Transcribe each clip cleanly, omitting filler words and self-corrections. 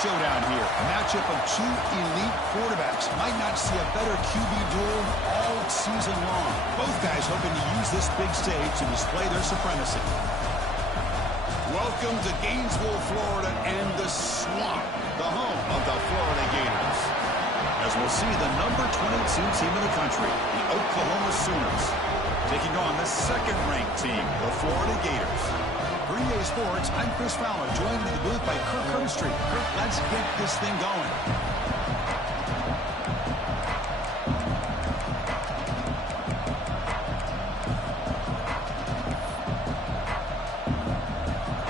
showdown here. A matchup of two elite quarterbacks. Might not see a better QB duel all season long. Both guys hoping to use this big stage to display their supremacy. Welcome to Gainesville, Florida, and the Swamp, the home of the Florida Gators. As we'll see, the number 22 team in the country, the Oklahoma Sooners, taking on the second-ranked team, the Florida Gators. For EA Sports, I'm Chris Fowler, joined in the booth by Kirk Herbstreit. Kirk, let's get this thing going.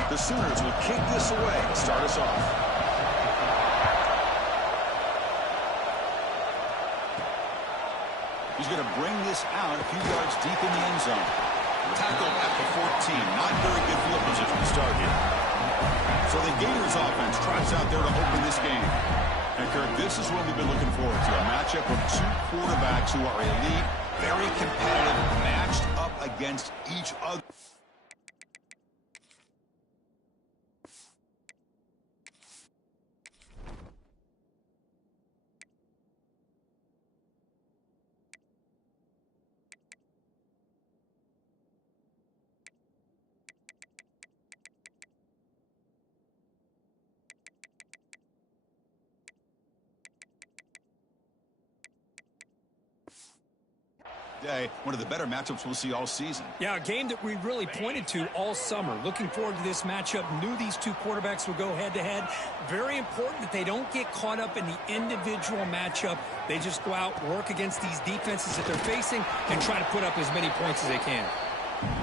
The Sooners will kick this away to start us off. He's going to bring this out a few yards deep in the end zone. Tackled at the 14. Not very good field position to start here. So the Gators offense tries out there to open this game. And Kirk, this is what we've been looking forward to. A matchup of two quarterbacks who are elite, very competitive, matched up against each other. One of the better matchups we'll see all season. Yeah, a game that we really pointed to all summer. Looking forward to this matchup. Knew these two quarterbacks would go head-to-head. Very important that they don't get caught up in the individual matchup. They just go out, work against these defenses that they're facing, and try to put up as many points as they can.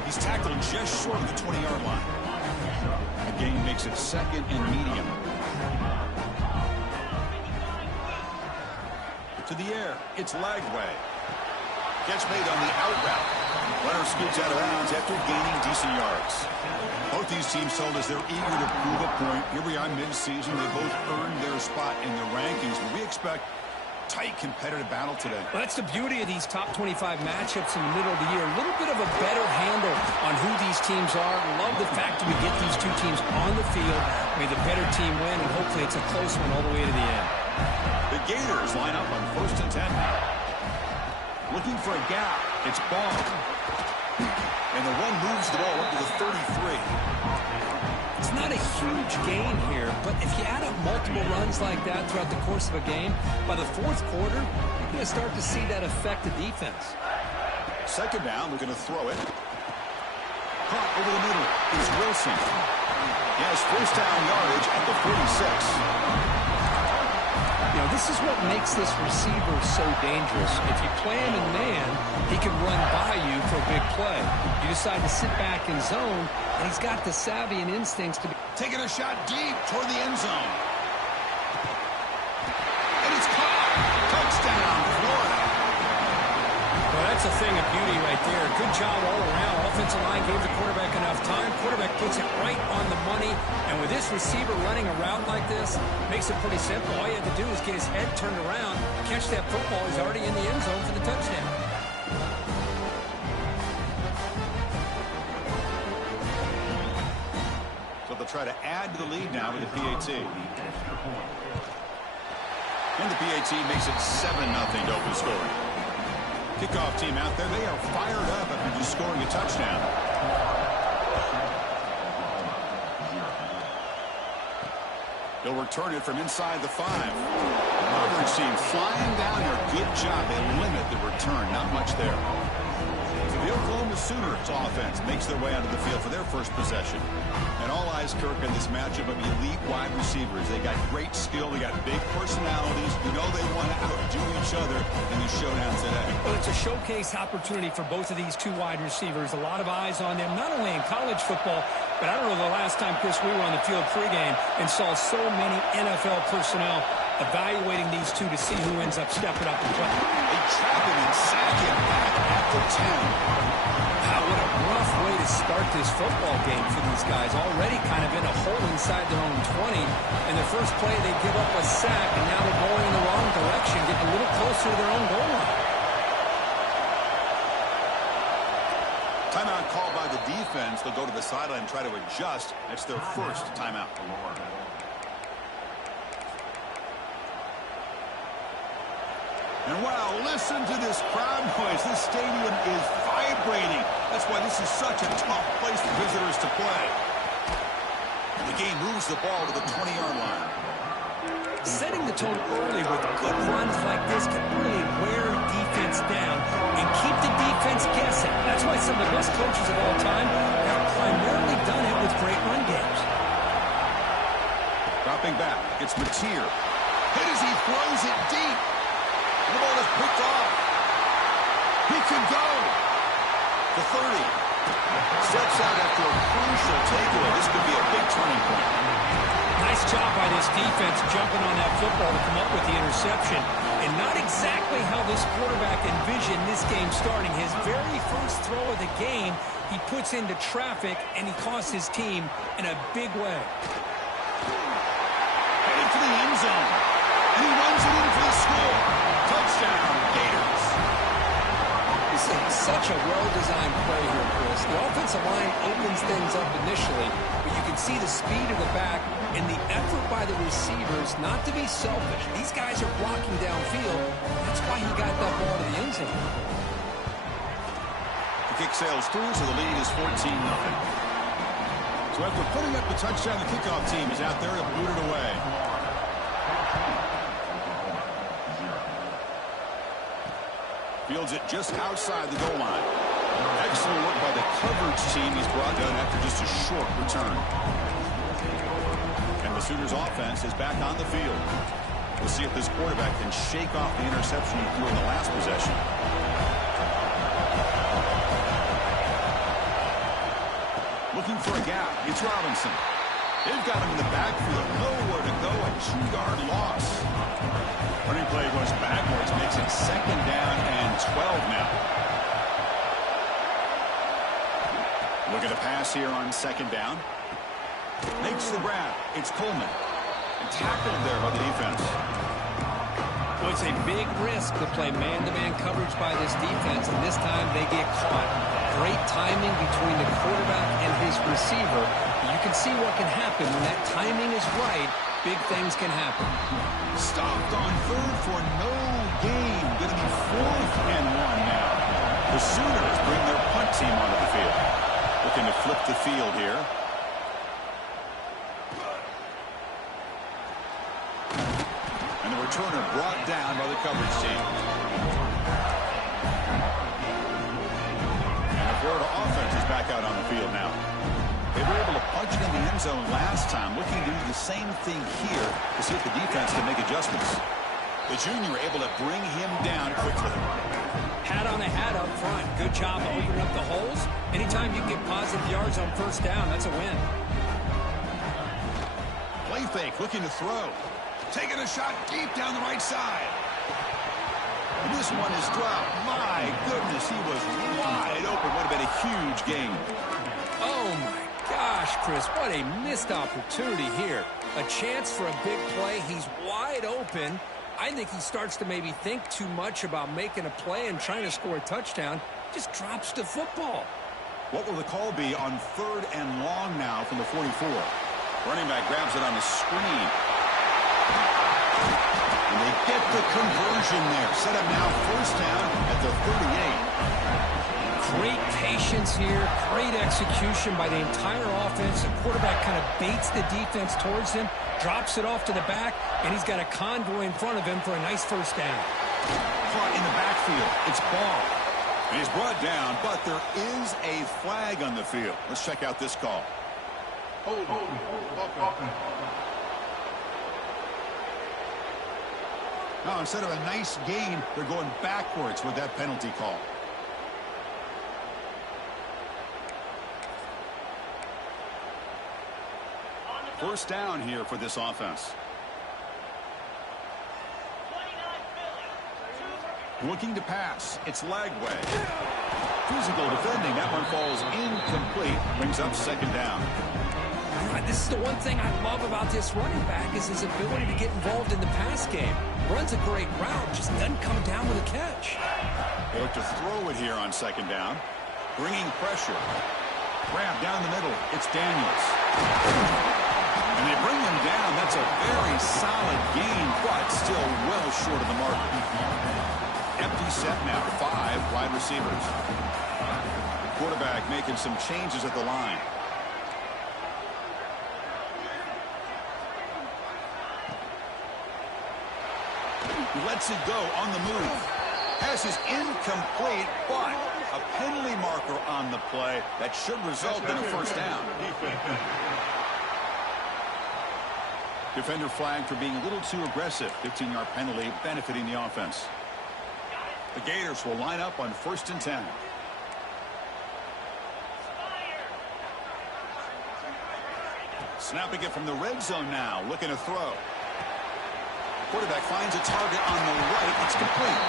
He's tackled just short of the 20-yard line. The game makes it second and medium. To the air, it's Lagway. Catch made on the out route. Runner scoots out of bounds after gaining decent yards. Both these teams told us they're eager to prove a point. Here we are mid-season. They both earned their spot in the rankings, but we expect tight competitive battle today. Well, that's the beauty of these top 25 matchups in the middle of the year. A little bit of a better handle on who these teams are. Love the fact that we get these two teams on the field. May the better team win, and hopefully it's a close one all the way to the end. The Gators line up on 1st and 10 now. Looking for a gap. It's Ball. And the one moves the ball up to the 33. It's not a huge gain here, but if you add up multiple runs like that throughout the course of a game, by the fourth quarter, you're going to start to see that affect the defense. Second down, we're going to throw it. Caught over the middle is Wilson. He has first down yardage at the 46. You know, this is what makes this receiver so dangerous. If you play him in man, he can run by you for a big play. You decide to sit back in zone, and he's got the savvy and instincts to be taking a shot deep toward the end zone. And it's caught. Touchdown, Florida. Well, that's a thing of beauty right there. Good job all around. Offensive line gave the quarterback enough time. Quarterback puts it right on the money. And with this receiver running a route like this, makes it pretty simple. All you have to do is get his head turned around, catch that football. He's already in the end zone for the touchdown. So they'll try to add to the lead now with the PAT. And the PAT makes it 7-0 to open scoring. Kickoff team out there, they are fired up after just scoring a touchdown. They'll return it from inside the 5. Coverage team flying down here. Good job. They limit the return. Not much there. So the Oklahoma Sooners offense makes their way onto the field for their first possession. And all eyes, Kirk, in this matchup of elite wide receivers. They got great skill. They got big personalities. You know they want to outdo each other in the showdown today. Well, it's a showcase opportunity for both of these two wide receivers. A lot of eyes on them, not only in college football, but I don't know the last time, Chris, we were on the field pregame and saw so many NFL personnel evaluating these two to see who ends up stepping up and playing. They trap him and sack him back at the 10. Wow, what a rough way to start this football game for these guys. Already kind of in a hole inside their own 20. And the first play, they give up a sack, and now they're going in the wrong direction, getting a little closer to their own goal line. Timeout called by the defense. They'll go to the sideline and try to adjust. That's their first timeout. And wow, listen to this crowd noise. This stadium is vibrating. That's why this is such a tough place for visitors to play. And the game moves the ball to the 20-yard line. Setting the tone early with good runs like this can really wear defense down and keep the defense guessing. That's why some of the best coaches of all time have primarily done it with great run games. Dropping back, it's Mateer. Hit as he throws it deep. The ball is picked off. He can go. The 30. Steps out after a crucial takeaway. This could be a big turning point. Nice job by this defense jumping on that football to come up with the interception. And not exactly how this quarterback envisioned this game starting. His very first throw of the game, he puts into traffic, and he costs his team in a big way. Headed to the end zone. And he runs it in for the score. Touchdown, Gators. This is such a well-designed play here, Chris. The offensive line opens things up initially, but you can see the speed of the back and the effort by the receivers not to be selfish. These guys are blocking downfield. That's why he got that ball to the end zone. The kick sails through, so the lead is 14-0. So after putting up the touchdown, the kickoff team is out there to boot it away. Fields it just outside the goal line. Excellent work by the coverage team. He's brought down after just a short return. And the Sooners offense is back on the field. We'll see if this quarterback can shake off the interception he threw in the last possession. Looking for a gap. It's Robinson. They've got him in the backfield. Nowhere to go. A 2-yard loss. Running play goes backwards. Makes it 2nd down and 12 now. Look at the pass here on 2nd down. Makes the grab. It's Coleman. And tackled there by the defense. Well, it's a big risk to play man-to-man coverage by this defense, and this time they get caught. Great timing between the quarterback and his receiver. You can see what can happen when that timing is right. Big things can happen. Stopped on 3rd for no gain. Going to be 4th and 1 now. The Sooners bring their punt team onto the field. Looking to flip the field here. And the returner brought down by the coverage team. And the Florida offense is back out on the field now. They were able to punch it in the end zone last time. Looking to do the same thing here to see if the defense can make adjustments. The junior able to bring him down quickly. Hat on a hat up front. Good job of opening up the holes. Anytime you get positive yards on 1st down, that's a win. Play fake, looking to throw. Taking a shot deep down the right side. And this one is dropped. My goodness, he was wide open. Would have been a huge gain. Oh, my gosh, Chris, what a missed opportunity here. A chance for a big play. He's wide open. I think he starts to maybe think too much about making a play and trying to score a touchdown. Just drops the football. What will the call be on 3rd and long now from the 44? Running back grabs it on the screen. And they get the conversion there. Set up now 1st down at the 38. Great patience here. Great execution by the entire offense. The quarterback kind of baits the defense towards him, drops it off to the back, and he's got a convoy in front of him for a nice 1st down. Caught in the backfield. It's Ball. And he's brought down, but there is a flag on the field. Let's check out this call. Now, instead of a nice gain, they're going backwards with that penalty call. First down here for this offense. Looking to pass. It's Lagway. Physical defending. That one falls incomplete. Brings up 2nd down. This is the one thing I love about this running back is his ability to get involved in the pass game. Runs a great route, just doesn't come down with a catch. They look to throw it here on 2nd down. Bringing pressure. Grab down the middle. It's Daniels. And they bring him down. That's a very solid gain, but still well short of the mark. Empty set now. 5 wide receivers. Quarterback making some changes at the line. Lets it go on the move. Pass is incomplete, but a penalty marker on the play that should result in a first down. Defender flagged for being a little too aggressive. 15-yard penalty benefiting the offense. The Gators will line up on 1st and 10. Snapping it from the red zone now. Looking to throw. Quarterback finds a target on the right. It's complete.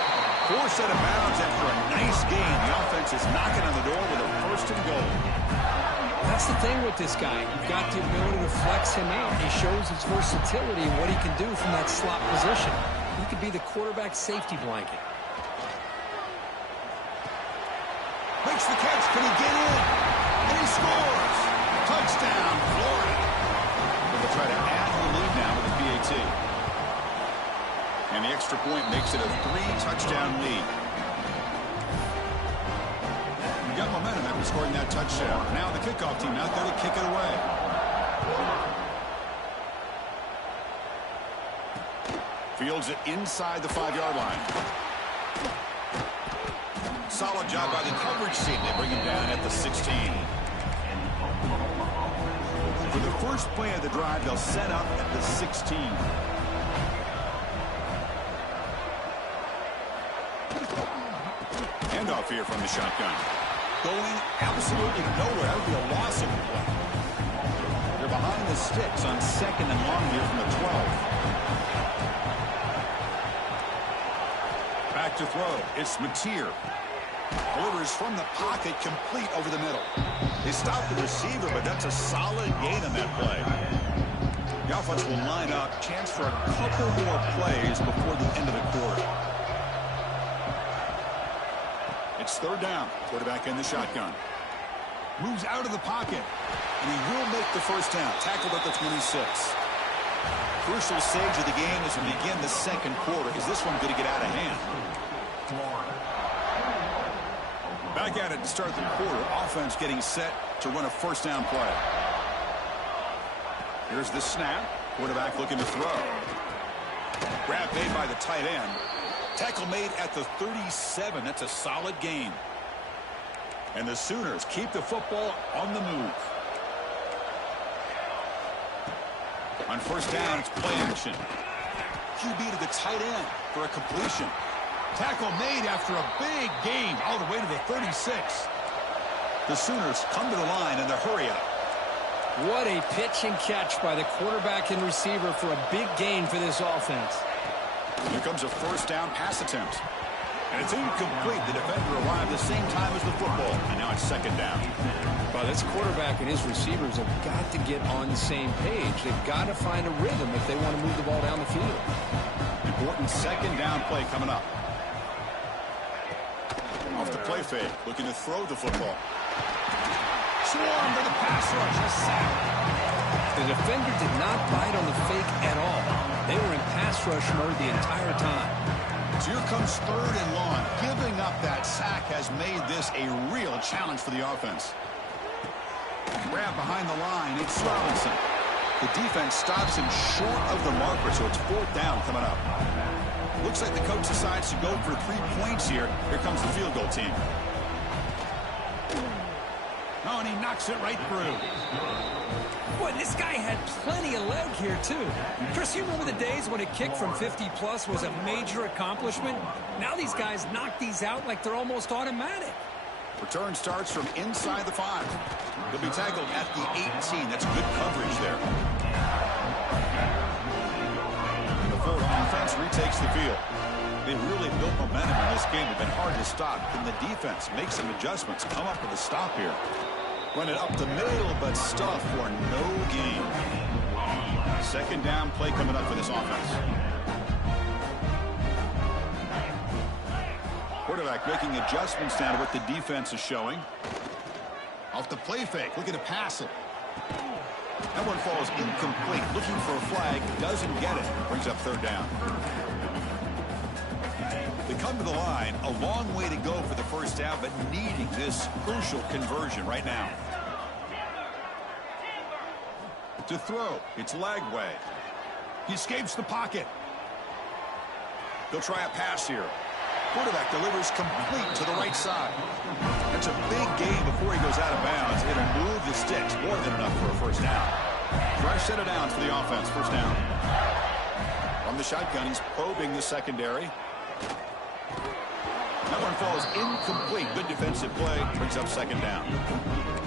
Forced out of bounds after a nice gain. The offense is knocking on the door with a 1st and goal. That's the thing with this guy. You've got the ability to flex him out. He shows his versatility and what he can do from that slot position. He could be the quarterback safety blanket. Makes the catch. Can he get in? And he scores. Touchdown, Florida. They'll try to add to the lead now with a PAT. And the extra point makes it a 3-touchdown lead. You got momentum after scoring that touchdown. Now the kickoff team out there to kick it away. Fields it inside the 5-yard line. Solid job by the coverage team. They bring him down at the 16. For the first play of the drive, they'll set up at the 16. Handoff here from the shotgun. Going absolutely nowhere. That would be a loss of the play. They're behind the sticks on 2nd and long here from the 12. Back to throw. It's Mateer. Delivers from the pocket, complete over the middle. They stop the receiver, but that's a solid gain on that play. The offense will line up. Chance for a couple more plays before the end of the quarter. It's 3rd down. Quarterback in the shotgun. Moves out of the pocket. And he will make the first down. Tackled at the 26. Crucial stage of the game as we begin the 2nd quarter. Is this one going to get out of hand? Back at it to start the quarter. Offense getting set to run a first down play. Here's the snap. Quarterback looking to throw. Grab made by the tight end. Tackle made at the 37. That's a solid gain. And the Sooners keep the football on the move. On first down, it's play action. QB to the tight end for a completion. Tackle made after a big gain all the way to the 36. The Sooners come to the line and they hurry up. What a pitch and catch by the quarterback and receiver for a big gain for this offense. Here comes a first down pass attempt. And it's incomplete. The defender arrived the same time as the football. And now it's 2nd down. Well, this quarterback and his receivers have got to get on the same page. They've got to find a rhythm if they want to move the ball down the field. Important 2nd down play coming up. Off the play fake. Looking to throw the football. Swarm to the pass rush. A sack. The defender did not bite on the fake at all. They were in pass rush mode the entire time. So here comes 3rd and long. Giving up that sack has made this a real challenge for the offense. Grab behind the line. It's Robinson. The defense stops him short of the marker, so it's 4th down coming up. Looks like the coach decides to go for 3 points here. Here comes the field goal team. Oh, and he knocks it right through. Boy, this guy had plenty of leg here, too. Chris, you remember the days when a kick from 50-plus was a major accomplishment? Now these guys knock these out like they're almost automatic. Return starts from inside the 5. He'll be tackled at the 18. That's good coverage there. The Florida offense retakes the field. They really built momentum in this game. They've been hard to stop. Can the defense make some adjustments? Come up with a stop here. Run it up the middle, but stuff for no gain. 2nd down play coming up for this offense. Quarterback making adjustments now to what the defense is showing. Off the play fake, looking to pass it. That one falls incomplete. Looking for a flag. Doesn't get it. Brings up third down. They come to the line. A long way to go for the first down, but needing this crucial conversion right now. To throw. It's Lagway. He escapes the pocket. They'll try a pass here. Quarterback delivers complete to the right side. That's a big gain before he goes out of bounds. It'll move the sticks. More than enough for a first down. Fresh set of downs for the offense. First down. From the shotgun, he's probing the secondary. That one falls incomplete. Good defensive play. Brings up second down.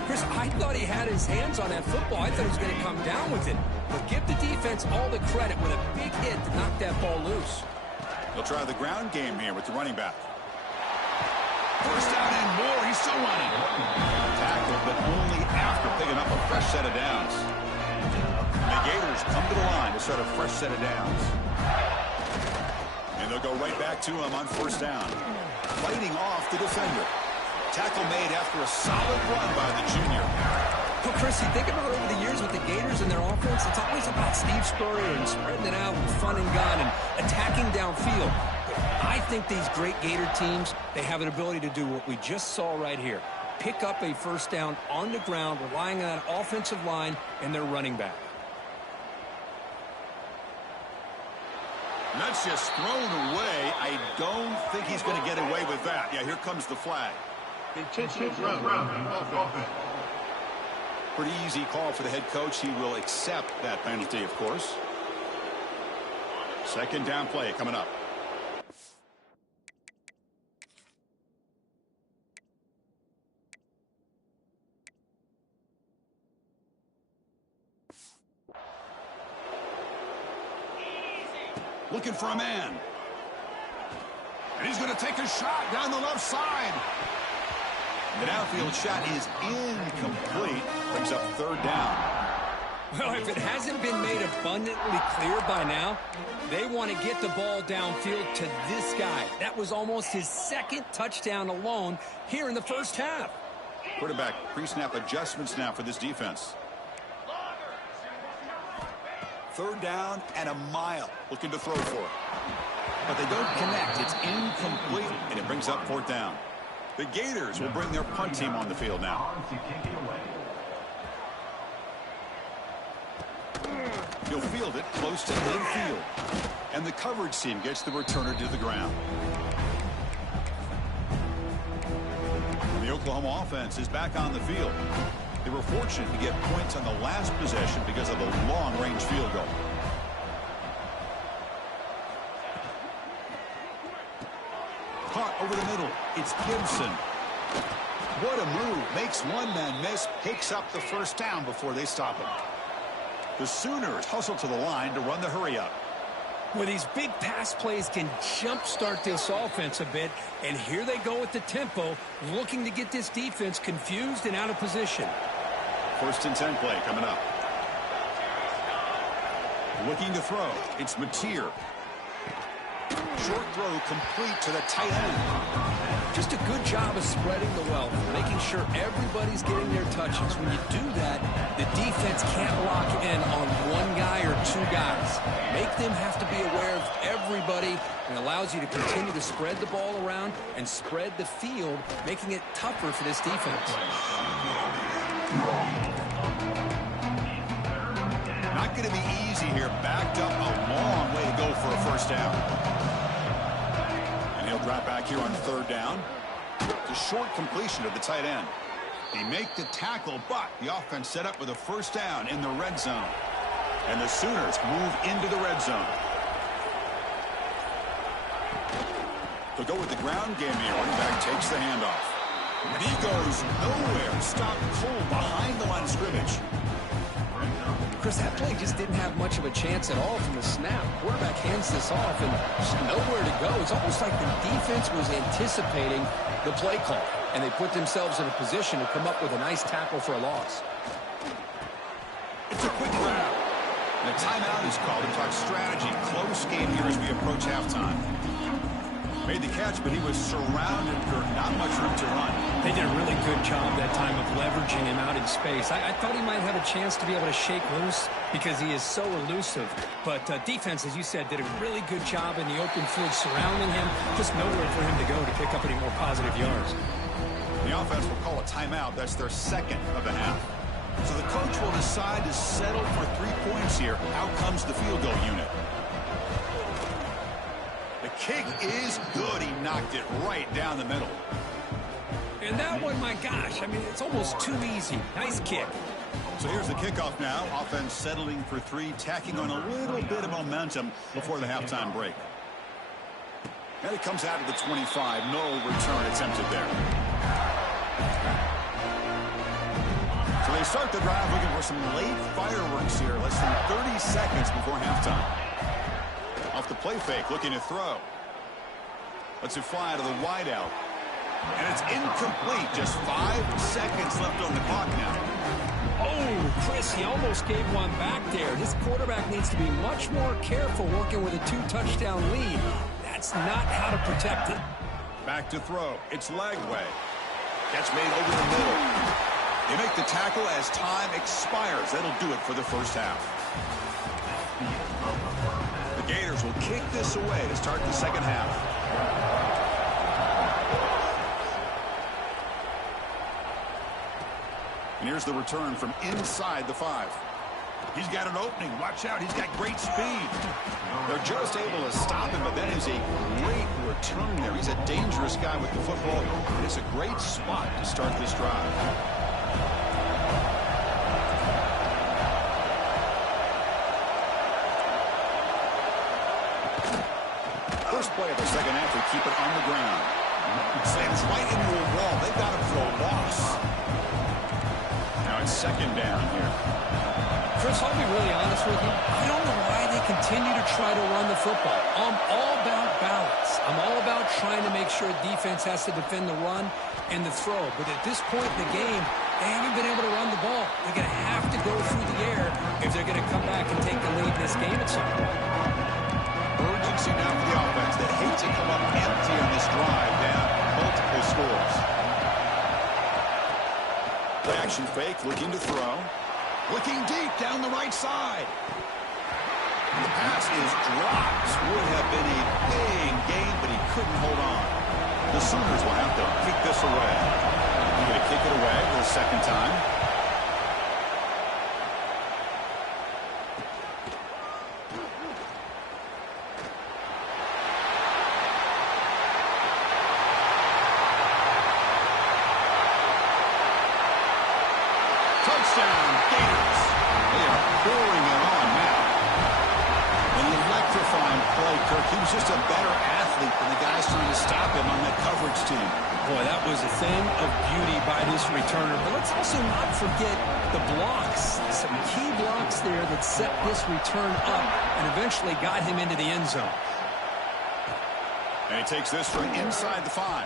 Chris, I thought he had his hands on that football. I thought he was going to come down with it. But give the defense all the credit with a big hit to knock that ball loose. They'll try the ground game here with the running back. First down and more. He's still running. Tackled, but only after picking up a fresh set of downs. The Gators come to the line to start a fresh set of downs. And they'll go right back to him on first down. Fighting off the defender. Tackle made after a solid run by the junior. Well, Chris, you think about over the years with the Gators and their offense, it's always about Steve Spurrier and spreading it out with fun and gun and attacking downfield. I think these great Gator teams, they have an ability to do what we just saw right here. Pick up a first down on the ground, relying on that offensive line and their running back. And that's just thrown away. I don't think he's going to get away with that. Yeah, here comes the flag. Intentional grounding. Pretty easy call for the head coach. He will accept that penalty, of course. Second down play coming up. Looking for a man. And he's going to take a shot down the left side. The downfield shot is incomplete. Brings up third down. Well, if it hasn't been made abundantly clear by now, they want to get the ball downfield to this guy. That was almost his second touchdown alone here in the first half. Quarterback pre-snap adjustments now for this defense. Third down and a mile. Looking to throw for it. But they don't connect. It's incomplete, and it brings up fourth down. The Gators will bring their punt team on the field now. He'll field it close to midfield. And the coverage team gets the returner to the ground. The Oklahoma offense is back on the field. They were fortunate to get points on the last possession because of a long-range field goal. Caught over the middle. It's Gibson. What a move. Makes one man miss. Picks up the first down before they stop him. The Sooners hustle to the line to run the hurry-up. Well, these big pass plays can jumpstart this offense a bit, and here they go with the tempo, looking to get this defense confused and out of position. First and 10 play coming up. Looking to throw. It's Mateer. Short throw complete to the tight end. Just a good job of spreading the wealth, making sure everybody's getting their touches. When you do that, the defense can't lock in on one guy or two guys. Make them have to be aware of everybody, and allows you to continue to spread the ball around and spread the field, making it tougher for this defense. Not going to be easy here. Backed up a long way to go for a first down. And he'll drop back here on third down. The short completion of the tight end. They make the tackle, but the offense set up with a first down in the red zone. And the Sooners move into the red zone. They'll go with the ground game here. Running back takes the handoff. And he goes nowhere. Stopped cold behind the line of scrimmage. Chris, that play just didn't have much of a chance at all from the snap. Quarterback hands this off and just nowhere to go. It's almost like the defense was anticipating the play call, and they put themselves in a position to come up with a nice tackle for a loss. It's a quick grab. And a timeout is called to talk strategy. Close game here as we approach halftime. Made the catch, but he was surrounded for not much room to run. They did a really good job that time of leveraging him out in space. I thought he might have a chance to be able to shake loose because he is so elusive. But defense, as you said, did a really good job in the open field surrounding him. Just nowhere for him to go to pick up any more positive yards. The offense will call a timeout. That's their second of the half. So the coach will decide to settle for 3 points here. Out comes the field goal unit. The kick is good. He knocked it right down the middle. And that one, my gosh, I mean, it's almost too easy. Nice kick. So here's the kickoff now. Offense settling for 3, tacking on a little bit of momentum before the halftime break. And it comes out of the 25. No return attempted there. So they start the drive looking for some late fireworks here. Less than 30 seconds before halftime. Off the play fake, looking to throw. Lets it fly to the wideout. And it's incomplete. Just 5 seconds left on the clock now. Oh, Chris, he almost gave one back there. His quarterback needs to be much more careful working with a 2-touchdown lead. That's not how to protect it. Back to throw. It's Lagway. Catch made over the middle. You make the tackle as time expires. That'll do it for the first half. The Gators will kick this away to start the second half. And here's the return from inside the 5. He's got an opening. Watch out. He's got great speed. They're just able to stop him, but that is a great return there. He's a dangerous guy with the football, and it's a great spot to start this drive. First play of the second half, we keep it on the ground. Slams right into a wall. They've got him for a loss. Now it's second down here. Chris, I'll be really honest with you. I don't know why they continue to try to run the football. I'm all about balance. I'm all about trying to make sure defense has to defend the run and the throw. But at this point in the game, they haven't been able to run the ball. They're going to have to go through the air if they're going to come back and take the lead in this game at some point. Urgency now for the offense that hates to come up empty on this drive, down multiple scores. The action fake, looking to throw. Looking deep down the right side. The pass is dropped. Would have been a big gain, but he couldn't hold on. The Sooners will have to kick this away. They're going to kick it away for the second time. Touchdown, Gators. They are pouring it on now. An electrifying play, Kirk. He was just a better athlete than the guys trying to stop him on that coverage team. Boy, that was a thing of beauty by this returner. But let's also not forget the blocks. Some key blocks there that set this return up and eventually got him into the end zone. And he takes this from inside the 5.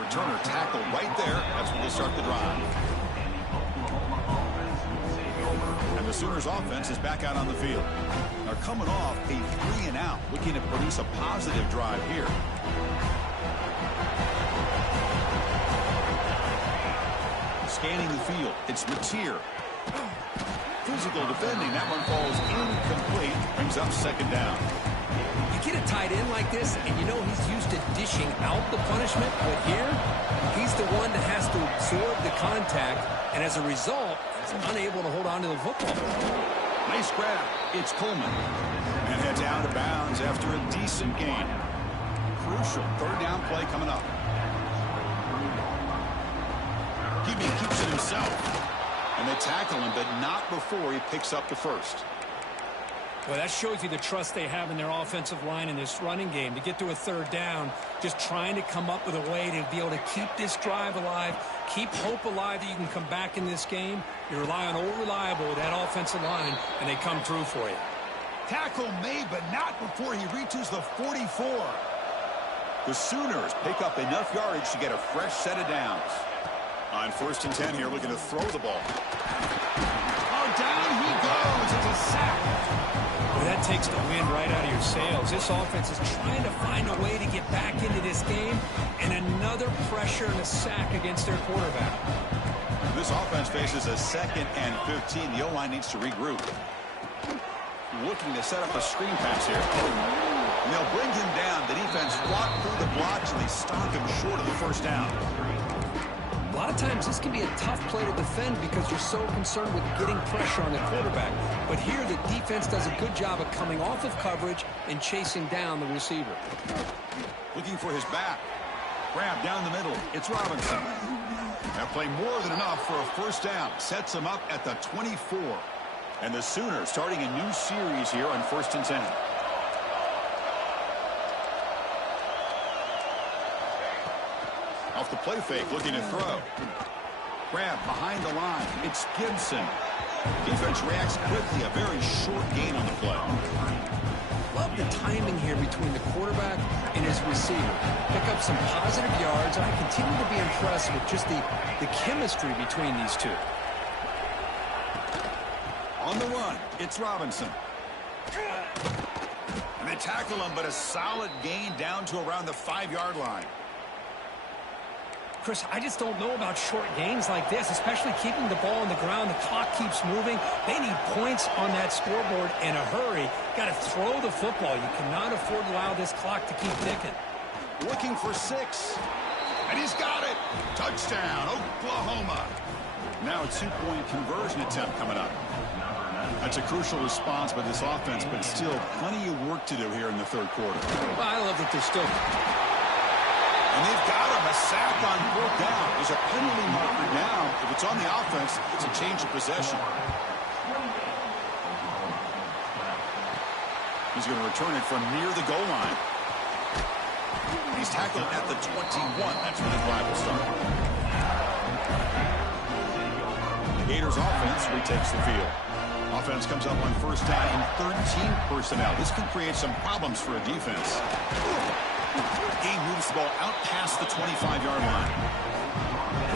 Returner tackled right there. That's when they start the drive. And the Sooners offense is back out on the field. They're coming off a 3-and-out, looking to produce a positive drive here. Scanning the field, it's Mateer. Physical defending, that one falls incomplete, brings up second down. You get a tight end like this, and you know he's used to dishing out the punishment, but here, he's the one that has to absorb the contact, and as a result, he's unable to hold on to the football. Nice grab. It's Coleman. And heads out of bounds after a decent gain. Crucial third down play coming up. QB keeps it himself. And they tackle him, but not before he picks up the first. Well, that shows you the trust they have in their offensive line in this running game. To get to a third down, just trying to come up with a way to be able to keep this drive alive, keep hope alive that you can come back in this game. You rely on old reliable with that offensive line, and they come through for you. Tackle made, but not before he reaches the 44. The Sooners pick up enough yardage to get a fresh set of downs. On 1st and 10 here, looking to throw the ball. Oh, down he goes. It's a sack. Well, that takes the wind right out of your sails. This offense is trying to find a way to get back into this game, and another pressure and a sack against their quarterback. This offense faces a 2nd and 15. The O-line needs to regroup. Looking to set up a screen pass here. And they'll bring him down. The defense fought through the blocks, and they stop him short of the first down. A lot of times this can be a tough play to defend because you're so concerned with getting pressure on the quarterback. But here the defense does a good job of coming off of coverage and chasing down the receiver. Looking for his back. Grab down the middle. It's Robinson. That play more than enough for a first down. Sets him up at the 24. And the Sooners starting a new series here on 1st and 10. Off the play fake, looking to throw. Grab behind the line. It's Gibson. Defense reacts quickly. A very short gain on the play. Love the timing here between the quarterback and his receiver. Pick up some positive yards, and I continue to be impressed with just the chemistry between these two. On the run, it's Robinson. And they tackle him, but a solid gain down to around the 5-yard line. Chris, I just don't know about short gains like this, especially keeping the ball on the ground. The clock keeps moving. They need points on that scoreboard in a hurry. Got to throw the football. You cannot afford to allow this clock to keep ticking. Looking for 6. And he's got it. Touchdown, Oklahoma. Now a 2-point conversion attempt coming up. That's a crucial response by this offense, but still plenty of work to do here in the 3rd quarter. Well, I love that they're still... And they've got him a sack on 4th down. There's a penalty marker now. If it's on the offense, it's a change of possession. He's going to return it from near the goal line. He's tackled at the 21. That's when the drive will start. The Gators offense retakes the field. Offense comes up on 1st down and 13 personnel. This can create some problems for a defense. Game moves the ball out past the 25-yard line.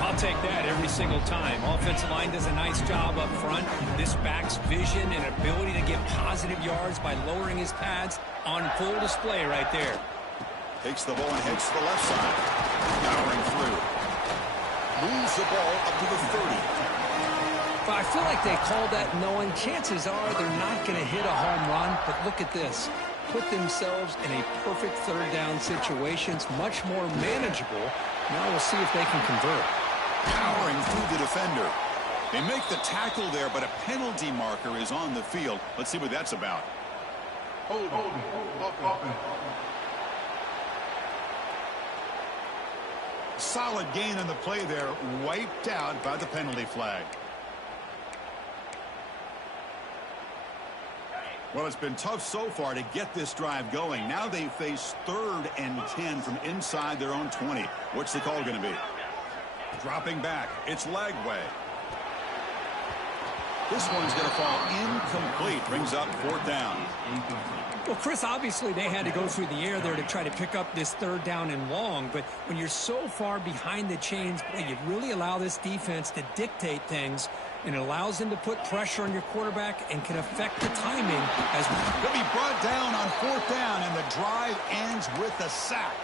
I'll take that every single time. Offensive line does a nice job up front. This back's vision and ability to get positive yards by lowering his pads on full display right there. Takes the ball and heads to the left side. Powering through. Moves the ball up to the 30. But I feel like they called that knowing chances are they're not going to hit a home run. But look at this. Put themselves in a perfect 3rd down situation. It's much more manageable. Now we'll see if they can convert. Powering through the defender. They make the tackle there, but a penalty marker is on the field. Let's see what that's about. Hold. Solid gain on the play there. Wiped out by the penalty flag. Well, it's been tough so far to get this drive going. Now they face 3rd and 10 from inside their own 20. What's the call going to be? Dropping back. It's Lagway. This one's going to fall incomplete. Brings up 4th down. Well, Chris, obviously they had to go through the air there to try to pick up this 3rd down and long. But when you're so far behind the chains, boy, you really allow this defense to dictate things. And it allows them to put pressure on your quarterback and can affect the timing. As he'll be brought down on 4th down, and the drive ends with a sack.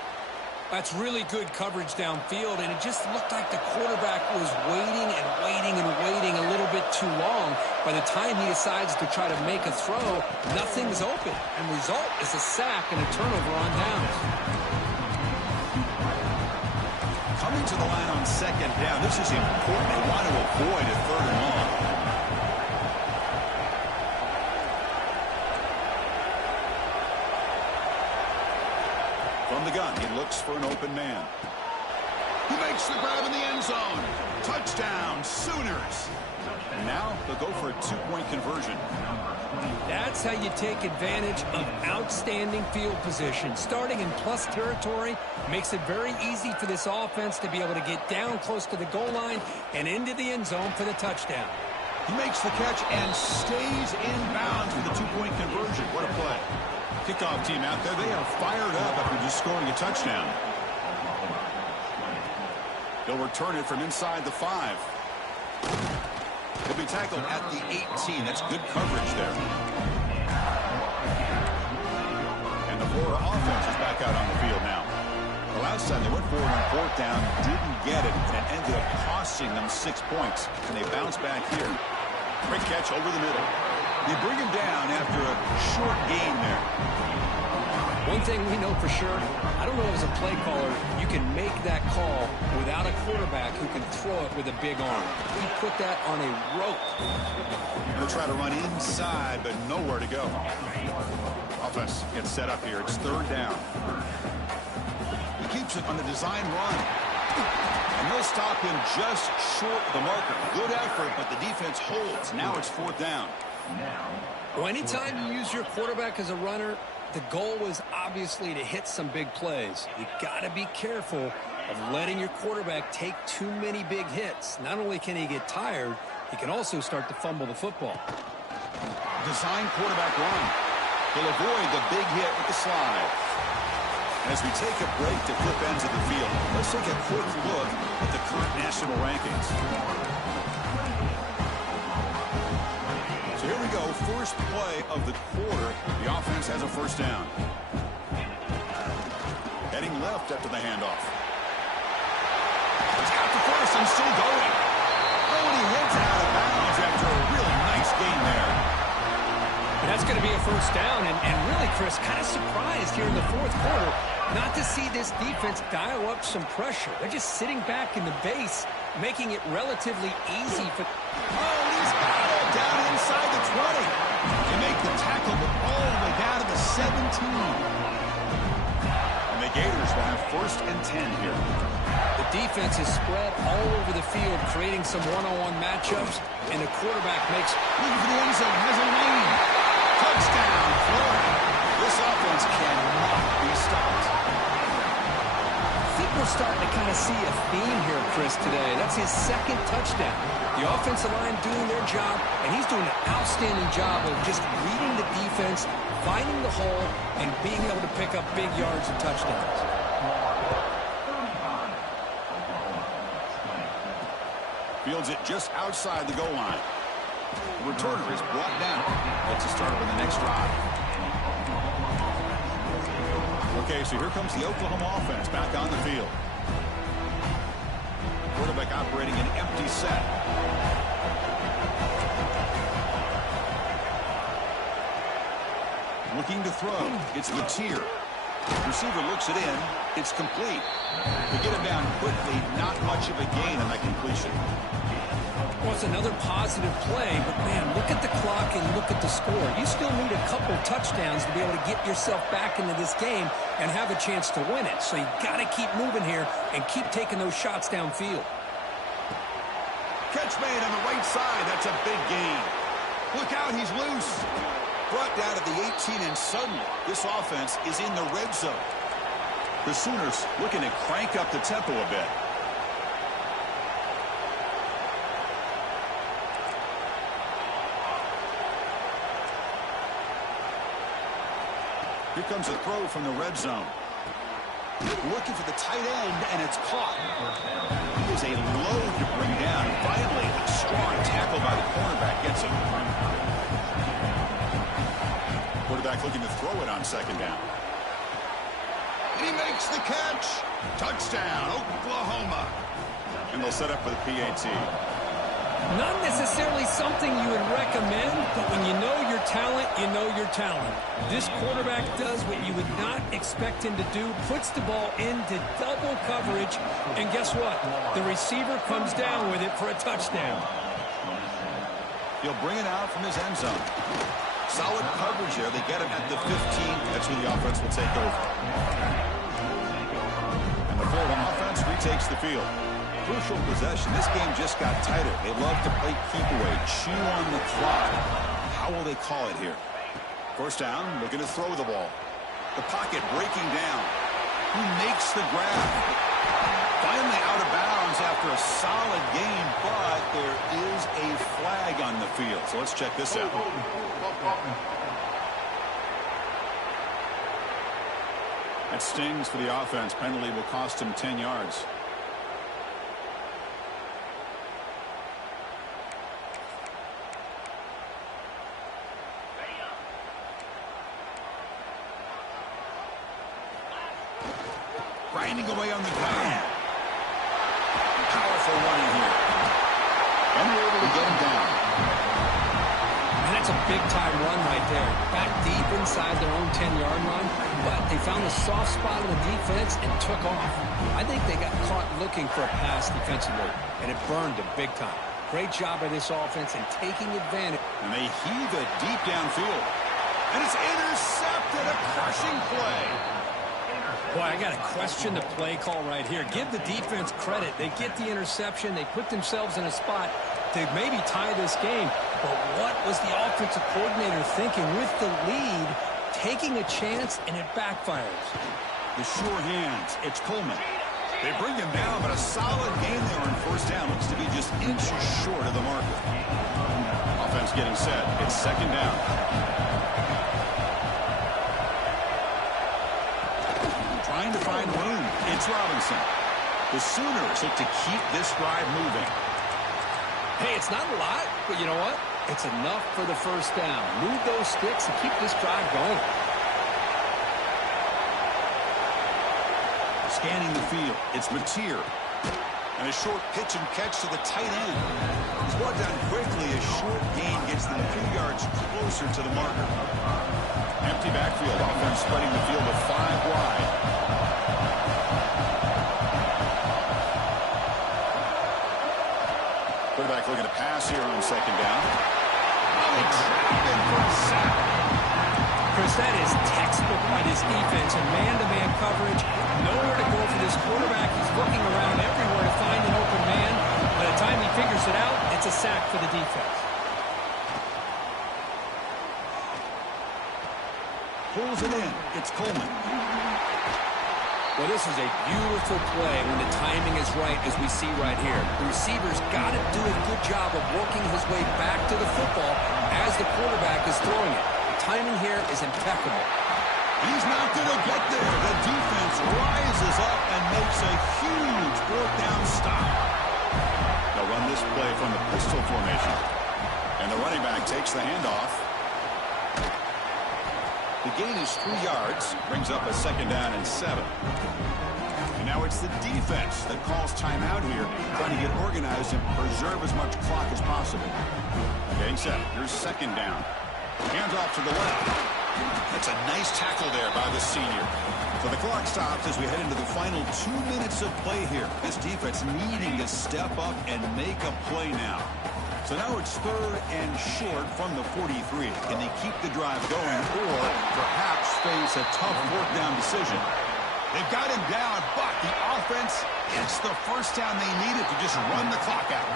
That's really good coverage downfield, and it just looked like the quarterback was waiting and waiting a little bit too long. By the time he decides to try to make a throw, nothing's open. And the result is a sack and a turnover on downs. Coming to the line on 2nd down. This is important. They want to avoid a 3rd and long. From the gun, he looks for an open man. He makes the grab in the end zone. Touchdown, Sooners. And now they'll go for a 2-point conversion. That's how you take advantage of outstanding field position. Starting in plus territory makes it very easy for this offense to be able to get down close to the goal line and into the end zone for the touchdown. He makes the catch and stays in bounds for the 2-point conversion. What a play. Kickoff team out there, they are fired up after just scoring a touchdown. They'll return it from inside the 5. He'll be tackled at the 18. That's good coverage there. offense is back out on the field now. The last time they went for it on fourth down, didn't get it, and it ended up costing them 6 points. And they bounce back here. Quick catch over the middle. They bring him down after a short gain there. One thing we know for sure, I don't know as a play caller, you can make that call without a quarterback who can throw it with a big arm. He put that on a rope. They'll try to run inside, but nowhere to go. Offense gets set up here. It's third down. He keeps it on the design run. And they'll stop him just short of the marker. Good effort, but the defense holds. Now it's fourth down. Well, anytime you use your quarterback as a runner, the goal is obviously to hit some big plays. You got to be careful of letting your quarterback take too many big hits. Not only can he get tired, he can also start to fumble the football. Design quarterback run. He'll avoid the big hit with the slide. As we take a break to flip ends of the field, let's take a quick look at the current national rankings. So here we go. First play of the quarter. The offense has a first down. Heading left after the handoff. He's got the first and still going. Oh, and he heads out of bounds after a really nice gain there. And that's going to be a first down. And really, Chris, kind of surprised here in the fourth quarter not to see this defense dial up some pressure. They're just sitting back in the base, making it relatively easy for... Oh, he's got it down inside the 20. They make the tackle, but all the way down to the 17. And the Gators will have first and 10 here. The defense is spread all over the field, creating some one-on-one matchups, and the quarterback makes... Looking for the end zone, has a lane. Touchdown, Florida. This offense cannot be stopped. I think we're starting to kind of see a theme here, Chris, today. That's his second touchdown. The offensive line doing their job, and he's doing an outstanding job of just reading the defense, finding the hole, and being able to pick up big yards and touchdowns. Fields it just outside the goal line. The returner is brought down. Gets a start with the next drive. Okay, so here comes the Oklahoma offense back on the field. Quarterback operating an empty set. Looking to throw. It's Latier. Receiver looks it in. It's complete. They get it down quickly. Not much of a gain on that completion. Well, it's another positive play, but, man, look at the clock and look at the score. You still need a couple touchdowns to be able to get yourself back into this game and have a chance to win it. So you got to keep moving here and keep taking those shots downfield. Catch made on the right side. That's a big gain. Look out, he's loose. Brought down at the 18, and suddenly this offense is in the red zone. The Sooners looking to crank up the tempo a bit. Here comes a throw from the red zone. Looking for the tight end, and it's caught. He is a load to bring down. Finally, a strong tackle by the cornerback gets him. Quarterback looking to throw it on second down. And he makes the catch. Touchdown, Oklahoma. And they'll set up for the PAT. Not necessarily something you would recommend, but when you know your talent, you know your talent. This quarterback does what you would not expect him to do, puts the ball into double coverage, and guess what? The receiver comes down with it for a touchdown. He'll bring it out from his end zone. Solid coverage there. They get him at the 15. That's where the offense will take over. And the Florida offense retakes the field. Crucial possession. This game just got tighter. They love to play keep away, chew on the clock. How will they call it here? First down, looking to throw the ball. The pocket breaking down. Who makes the grab? Finally out of bounds after a solid game, but there is a flag on the field. So let's check this out. That stings for the offense. Penalty will cost him 10 yards. grinding away on the ground. Powerful running here. And they're able to get him down. And that's a big-time run right there. Back deep inside their own 10-yard line, but they found a soft spot in the defense and took off. I think they got caught looking for a pass defensively, and it burned them big time. Great job by this offense and taking advantage. And they heave it deep downfield. And it's intercepted, a crushing play. Boy, I got to question the play call right here. Give the defense credit. They get the interception. They put themselves in a spot to maybe tie this game. But what was the offensive coordinator thinking with the lead, taking a chance, and it backfires? The sure hands. It's Coleman. They bring him down, but a solid game there on first down. Looks to be just inches short of the marker. Offense getting set. It's second down. Trying to find room. It's Robinson. The Sooners look to keep this drive moving. Hey, it's not a lot, but you know what? It's enough for the first down. Move those sticks and keep this drive going. Scanning the field. It's Mateer. And a short pitch and catch to the tight end. He's brought down quickly. A short gain gets them 2 yards closer to the marker. Empty backfield. Offense spreading the field to 5 wide. Quarterback looking to pass here on second down. Oh, they trapped him for a sack. Chris, that is textbook by this defense and man-to-man coverage. Nowhere to go for this quarterback. He's looking around everywhere to find an open man. By the time he figures it out, it's a sack for the defense. Pulls it in. It's Coleman. Well, this is a beautiful play when the timing is right, as we see right here. The receiver's got to do a good job of working his way back to the football as the quarterback is throwing it. The timing here is impeccable. He's not going to get there. The defense rises up and makes a huge fourth down stop. They'll run this play from the pistol formation. And the running back takes the handoff. The gain is 3 yards, brings up a second down and 7. And now it's the defense that calls timeout here, trying to get organized and preserve as much clock as possible. Getting set. Here's second down. Hands off to the left. That's a nice tackle there by the senior. So the clock stops as we head into the final 2 minutes of play here. This defense needing to step up and make a play now. So now it's third and short from the 43. Can they keep the drive going or perhaps face a tough fourth down decision? They've got him down, but the offense gets the first down they needed to just run the clock out.